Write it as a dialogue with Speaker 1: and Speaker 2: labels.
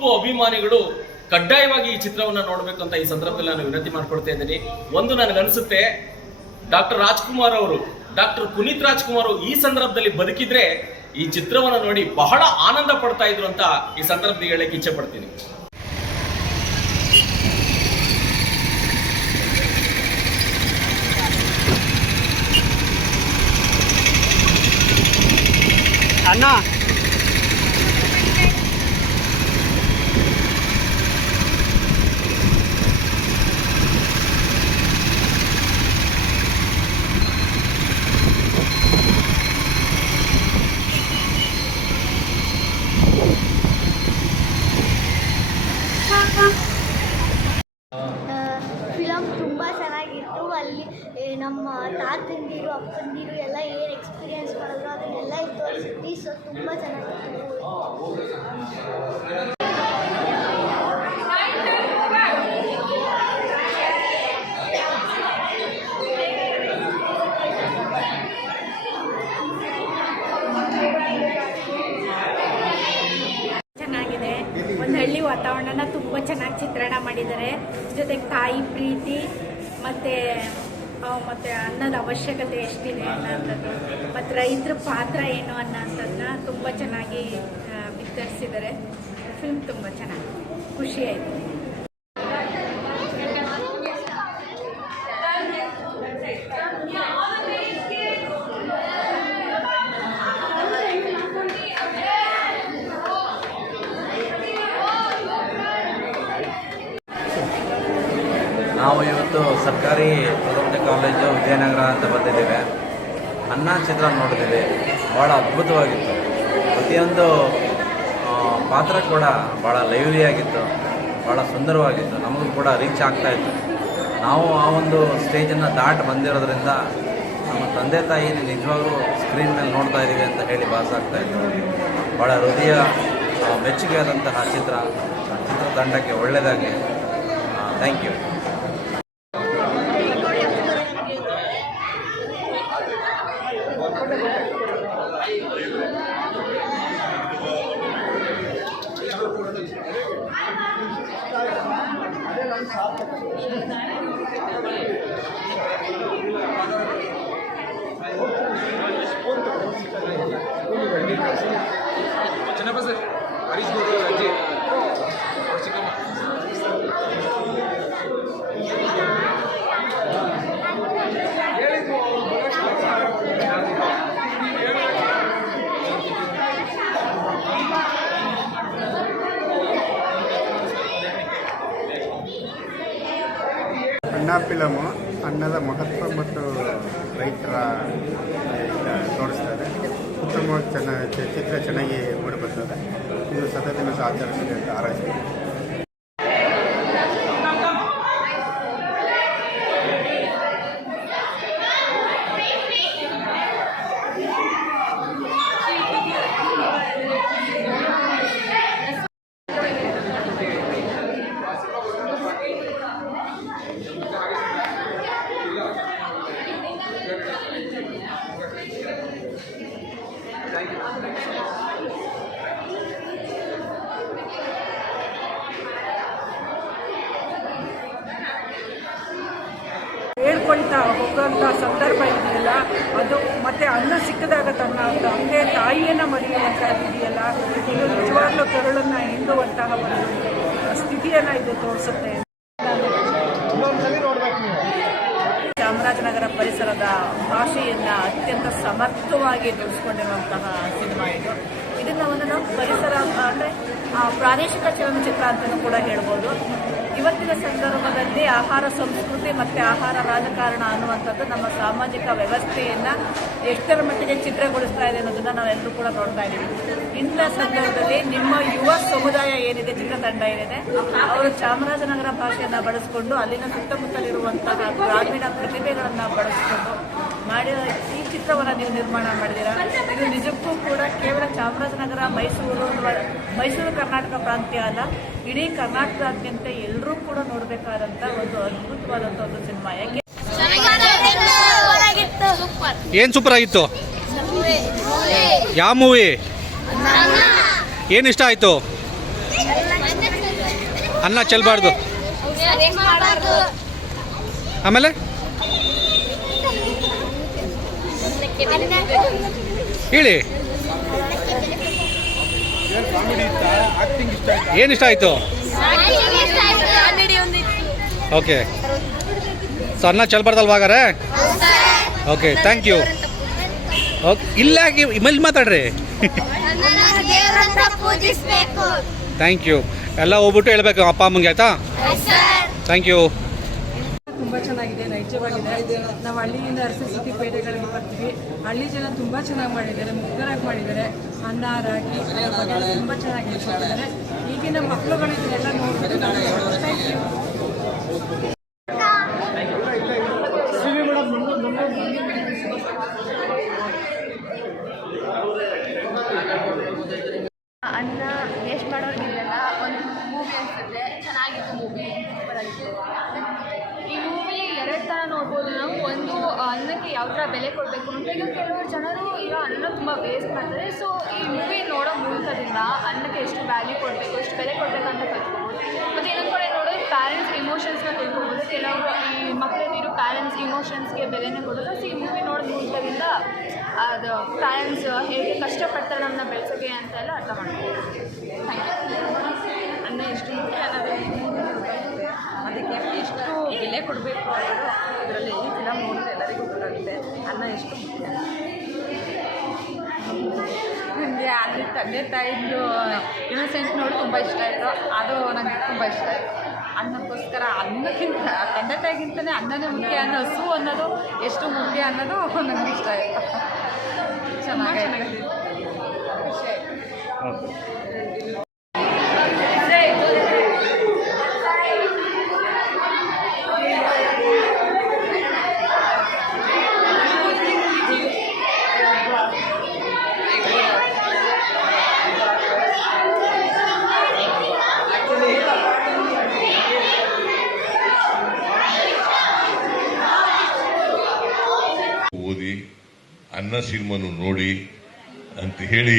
Speaker 1: ಅಪ್ಪು ಅಭಿಮಾನಿಗಳು ಕಡ್ಡಾಯವಾಗಿ ಈ ಚಿತ್ರವನ್ನ ನೋಡ್ಬೇಕು ಅಂತ ಈ ಸಂದರ್ಭದಲ್ಲಿ ನಾನು ವಿನಂತಿ ಮಾಡ್ಕೊಳ್ತಾ ಇದ್ದೀನಿ. ಒಂದು ನನಗನ್ಸುತ್ತೆ ಡಾಕ್ಟರ್ ರಾಜ್ಕುಮಾರ್ ಅವರು, ಡಾಕ್ಟರ್ ಪುನೀತ್ ರಾಜ್ಕುಮಾರ್ ಈ ಸಂದರ್ಭದಲ್ಲಿ ಬದುಕಿದ್ರೆ ಈ ಚಿತ್ರವನ್ನ ನೋಡಿ ಬಹಳ ಆನಂದ ಪಡ್ತಾ ಇದ್ರು ಅಂತ ಈ ಸಂದರ್ಭದಲ್ಲಿ ಹೇಳಕ್ಕೆ ಇಚ್ಛೆ ಪಡ್ತೀನಿ.
Speaker 2: ಅಣ್ಣ
Speaker 3: ಫಿಲಮ್ ತುಂಬ ಚೆನ್ನಾಗಿತ್ತು ಅಲ್ಲಿ ಏ, ನಮ್ಮ ತಾತಂದಿರು ಅಪ್ಪಂದಿರು ಎಲ್ಲ ಏನು ಎಕ್ಸ್ಪೀರಿಯನ್ಸ್ ಮಾಡಿದ್ರು ಅದನ್ನೆಲ್ಲ ತೋರಿಸಿದ್ವಿ. ಸೊ ತುಂಬ ಚೆನ್ನಾಗಿತ್ತು
Speaker 4: ಒಂದು ಹಳ್ಳಿ ವಾತಾವರಣನ ತುಂಬ ಚೆನ್ನಾಗಿ ಚಿತ್ರಣ ಮಾಡಿದ್ದಾರೆ. ಜೊತೆಗೆ ತಾಯಿ ಪ್ರೀತಿ, ಮತ್ತು ಮತ್ತು ಅನ್ನದ ಅವಶ್ಯಕತೆ ಎಷ್ಟಿದೆ ಅನ್ನೋಂಥದ್ದು ಮತ್ತು ರೈತರ ಪಾತ್ರ ಏನು ಅನ್ನೋಂಥದ್ದನ್ನ ತುಂಬ ಚೆನ್ನಾಗಿ ಬಿತ್ತರಿಸಿದ್ದಾರೆ. ಫಿಲ್ಮ್ ತುಂಬ ಚೆನ್ನಾಗಿ ಖುಷಿ ಆಯಿತು
Speaker 5: ನಾವು ಇವತ್ತು ಸರ್ಕಾರಿ ಪದವಿ ಕಾಲೇಜು ವಿಜಯನಗರ ಅಂತ ಬಂದಿದ್ದೇವೆ ಅನ್ನ ಚಿತ್ರ ನೋಡಿದ್ದೀವಿ ಭಾಳ ಅದ್ಭುತವಾಗಿತ್ತು. ಪ್ರತಿಯೊಂದು ಪಾತ್ರ ಕೂಡ ಭಾಳ ಲೈವ್ಲಿಯಾಗಿತ್ತು ಭಾಳ ಸುಂದರವಾಗಿತ್ತು. ನಮಗೂ ಕೂಡ ರೀಚ್ ಆಗ್ತಾ ಇತ್ತು. ನಾವು ಆ ಒಂದು ಸ್ಟೇಜನ್ನು ದಾಟಿ ಬಂದಿರೋದ್ರಿಂದ ನಮ್ಮ ತಂದೆ ತಾಯಿ ನಿಜವಾಗ್ಲೂ ಸ್ಕ್ರೀನ್ ಮೇಲೆ ನೋಡ್ತಾ ಇದ್ದೀವಿ ಅಂತ ಹೇಳಿ ಭಾಸ ಆಗ್ತಾ ಇತ್ತು. ಭಾಳ ಹೃದಯ ಮೆಚ್ಚುಗೆ ಆದಂತಹ ಚಿತ್ರ. ಚಿತ್ರತಂಡಕ್ಕೆ ಒಳ್ಳೆಯದಾಗಿ ಥ್ಯಾಂಕ್ ಯು
Speaker 2: ಫಿಲಮು ಅನ್ನದ ಮಹತ್ವ ಮತ್ತು ರೈತರ ತೋರಿಸ್ತಾರೆ. ಉತ್ತಮವಾಗಿ ಚೆನ್ನಾಗಿ ಚಿತ್ರ ಚೆನ್ನಾಗಿ ಮೂಡಿಬರ್ತದೆ ಇದು ಸತತ ದಿವಸ ಆಚರಿಸಿದೆ ಅಂತ ಹಾರೈಸ್ತೀನಿ
Speaker 6: ಹೇಳ್ಕೊಳ್ತಾ ಹೋಗೋಂಥ ಸಂದರ್ಭ ಇದೆಯಲ್ಲ, ಅದು ಮತ್ತೆ ಅನ್ನ ಸಿಕ್ಕಿದಾಗ ತನ್ನ ತಂದೆ ತಾಯಿಯನ್ನು ಮರೆಯುವಂಥದ್ದು ಇದೆಯಲ್ಲ, ಇದು ನಿಜವಾಗ್ಲೂ ಕರುಳನ್ನು ಹಿಂಡುವಂತಹ ಒಂದು ಸ್ಥಿತಿಯನ್ನು ಇದು ತೋರಿಸುತ್ತೆ. ಚಾಮರಾಜನಗರ ಪರಿಸರದ ಭಾಷೆಯನ್ನು ಅತ್ಯಂತ ಸಮರ್ಥವಾಗಿ ನುಡಿಸ್ಕೊಂಡಿರುವಂತಹ ಸಿನಿಮಾ ಇದು. ಇದನ್ನು ಒಂದು ನಾವು ಪರಿಸರ ಅಂದರೆ ಪ್ರಾದೇಶಿಕ ಚಲನಚಿತ್ರ ಅಂತಲೂ ಕೂಡ ಹೇಳ್ಬೋದು. ಇವತ್ತಿನ ಸಂದರ್ಭದಲ್ಲಿ ಆಹಾರ ಸಂಸ್ಕೃತಿ ಮತ್ತು ಆಹಾರ ರಾಜಕಾರಣ ಅನ್ನುವಂಥದ್ದು ನಮ್ಮ ಸಾಮಾಜಿಕ ವ್ಯವಸ್ಥೆಯನ್ನು ಎಷ್ಟರ ಮಟ್ಟಿಗೆ ಚಿತ್ರಗೊಳಿಸ್ತಾ ಇದೆ ಅನ್ನೋದನ್ನು ನಾವೆಲ್ಲರೂ ಕೂಡ ನೋಡ್ತಾ ಇದ್ದೀವಿ. ಇಂಥ ಸಂದರ್ಭದಲ್ಲಿ ನಿಮ್ಮ ಯುವ ಸಮುದಾಯ ಏನಿದೆ, ಚಿತ್ರತಂಡ ಏನಿದೆ, ಅವರು ಚಾಮರಾಜನಗರ ಭಾಷೆಯನ್ನು ಬಳಸಿಕೊಂಡು ಅಲ್ಲಿನ ಸುತ್ತಮುತ್ತಲಿರುವಂತಹ ಗ್ರಾಮೀಣ ಪ್ರತಿಭೆಗಳನ್ನು ಬಳಸಿಕೊಂಡು ಮಾಡಿರೋ ಈ ಚಿತ್ರವನ್ನು ನೀವು ನಿರ್ಮಾಣ ಮಾಡಿದ್ದೀರಾ? ಇದು ನಿಜಕ್ಕೂ ಕೂಡ ಕೇವಲ ಚಾಮರಾಜನಗರ ಮೈಸೂರು ಮೈಸೂರು ಕರ್ನಾಟಕ ಪ್ರಾಂತ್ಯ ಅಲ್ಲ ಇಡೀ ಕರ್ನಾಟಕದಾದ್ಯಂತ ಎಲ್ಲರೂ ಕೂಡ ನೋಡಬೇಕಾದಂಥ ಒಂದು ಅದ್ಭುತವಾದಂಥ ಒಂದು ಸಿನಿಮಾ. ಯಾಕೆ
Speaker 3: ಸೂಪರ್
Speaker 7: ಏನು ಸೂಪರ್ ಆಗಿತ್ತು? ಯಾವ ಮೂವಿ ಏನು ಇಷ್ಟ ಆಯಿತು? ಅನ್ನ ಚೆಲ್ಬಾರ್ದು.
Speaker 3: ಮಾಡಬಾರ್ದು
Speaker 7: ಆಮೇಲೆ? ಹೇಳಿ. ಏನು ಇಷ್ಟ ಆಯಿತು? ಓಕೆ. ಸೊ ಅನ್ನ ಚೆಲ್ಬಾರ್ದಲ್ವ ಹಾಗಾರೆ ಓಕೆ ಥ್ಯಾಂಕ್ ಯು ಓಕೆ ಇಲ್ಲ ಮೇಲೆ ಮಾತಾಡ್ರಿ. ಥ್ಯಾಂಕ್ ಯು ಎಲ್ಲ ಹೋಗ್ಬಿಟ್ಟು ಹೇಳ್ಬೇಕು ಅಪ್ಪ ಅಮ್ಮಂಗೆ ಆಯ್ತಾ? ಥ್ಯಾಂಕ್ ಯು
Speaker 8: ತುಂಬ ಚೆನ್ನಾಗಿದೆ, ನೈಜವಾಗಿದೆ. ನಾವು ಹಳ್ಳಿಯಿಂದ ಅರಸಿ ಸಿಟಿ ಪೇಟೆಗಳಿಗೆ ಬರ್ತೀವಿ. ಹಳ್ಳಿ ಜನ ತುಂಬ ಚೆನ್ನಾಗಿ ಮಾಡಿದ್ದಾರೆ, ಮುಗ್ಧರಾಗಿ ಮಾಡಿದ್ದಾರೆ. ಅನ್ನ, ರಾಗಿ ತುಂಬಾ ಚೆನ್ನಾಗಿ ಹೇಳ್ಕೊಟ್ಟಿದ್ದಾರೆ ಈಗಿನ ಮಕ್ಕಳುಗಳು ಇದನ್ನೆಲ್ಲ ನಾವು ಥ್ಯಾಂಕ್ ಯು
Speaker 9: ಅನ್ನ ವೇಸ್ಟ್ ಮಾಡೋರಿಗೆಲ್ಲ ಒಂದು ಮೂವಿ ಅನಿಸುತ್ತೆ ಚೆನ್ನಾಗಿತ್ತು ಮೂವಿ ಈ ಮೂವಿ ಎರಡು ಥರ ನೋಡ್ಬೋದು ನಾವು ಒಂದು ಅನ್ನಕ್ಕೆ ಯಾವ ಥರ ಬೆಲೆ ಕೊಡಬೇಕು ಅಂತ. ಈಗ ಕೆಲವರು ಜನರು ಈಗ ಅನ್ನ ತುಂಬ ವೇಸ್ಟ್ ಮಾಡ್ತಾರೆ. ಸೊ ಈ ಮೂವಿ ನೋಡೋ ಮೂಲಕದಿಂದ ಅನ್ನಕ್ಕೆ ಎಷ್ಟು ವ್ಯಾಲ್ಯೂ ಕೊಡಬೇಕು, ಎಷ್ಟು ಬೆಲೆ ಕೊಡಬೇಕಂತ ಕಲ್ತ್ಕೊಬೋದು. ಮತ್ತು ಇನ್ನೊಂದು ಕಡೆ ನೋಡೋದು ಪ್ಯಾರೆಂಟ್ಸ್ ಇಮೋಷನ್ಸ್ನ ತಿಳ್ಕೊಬೋದು. ಕೆಲವರು ಈ ಮಕ್ಕಳಲ್ಲಿರೋ ಪ್ಯಾರೆಂಟ್ಸ್ ಇಮೋಷನ್ಸ್ಗೆ ಬೆಲೆನೇ ಕೊಡೋದು. ಸೊ ಈ ಮೂವಿ ನೋಡೋ ಮೂಲಕದಿಂದ ಅದು ಪ್ಯಾರೆಂಟ್ಸ್ ಹೇಗೆ ಕಷ್ಟಪಡ್ತಾರೆ ನಮ್ಮನ್ನ ಬೆಳೆಸೋಕೆ ಅಂತ ಎಲ್ಲ ಅರ್ಥ ಯು
Speaker 8: ಅನ್ನ ಎಷ್ಟು ಮುಖ್ಯ ಅನ್ನೋದು. ಅದಕ್ಕೆ ಎಷ್ಟು ಬೆಲೆ ಕೊಡಬೇಕು ಅನ್ನೋದು. ಅನ್ನ ಎಷ್ಟು ಮುಖ್ಯ ನನಗೆ ಅಲ್ಲಿ ತಂದೆ ತಾಯಿದ್ದು ಇನ್ನೊಸೆಂಟ್ ನೋಡಿ ತುಂಬ ಇಷ್ಟ ಆಯಿತು ಅದು ನನಗೆ ತುಂಬ ಇಷ್ಟ ಆಯಿತು ಅನ್ನಕ್ಕೋಸ್ಕರ ಅನ್ನಕ್ಕಿಂತ ತಂದೆ ತಾಯಿಗಿಂತಲೇ ಅನ್ನನೇ ಮುಖ್ಯ ಅನ್ನೋ ಹಸು ಅನ್ನೋದು ಎಷ್ಟು ಮುಖ್ಯ ಅನ್ನೋದು ನನಗೆ ಇಷ್ಟ ಆಯಿತು. ಚೆನ್ನಾಗಿ
Speaker 10: ಅನ್ನ ಸಿನಿಮಾನು ನೋಡಿ ಅಂತ ಹೇಳಿ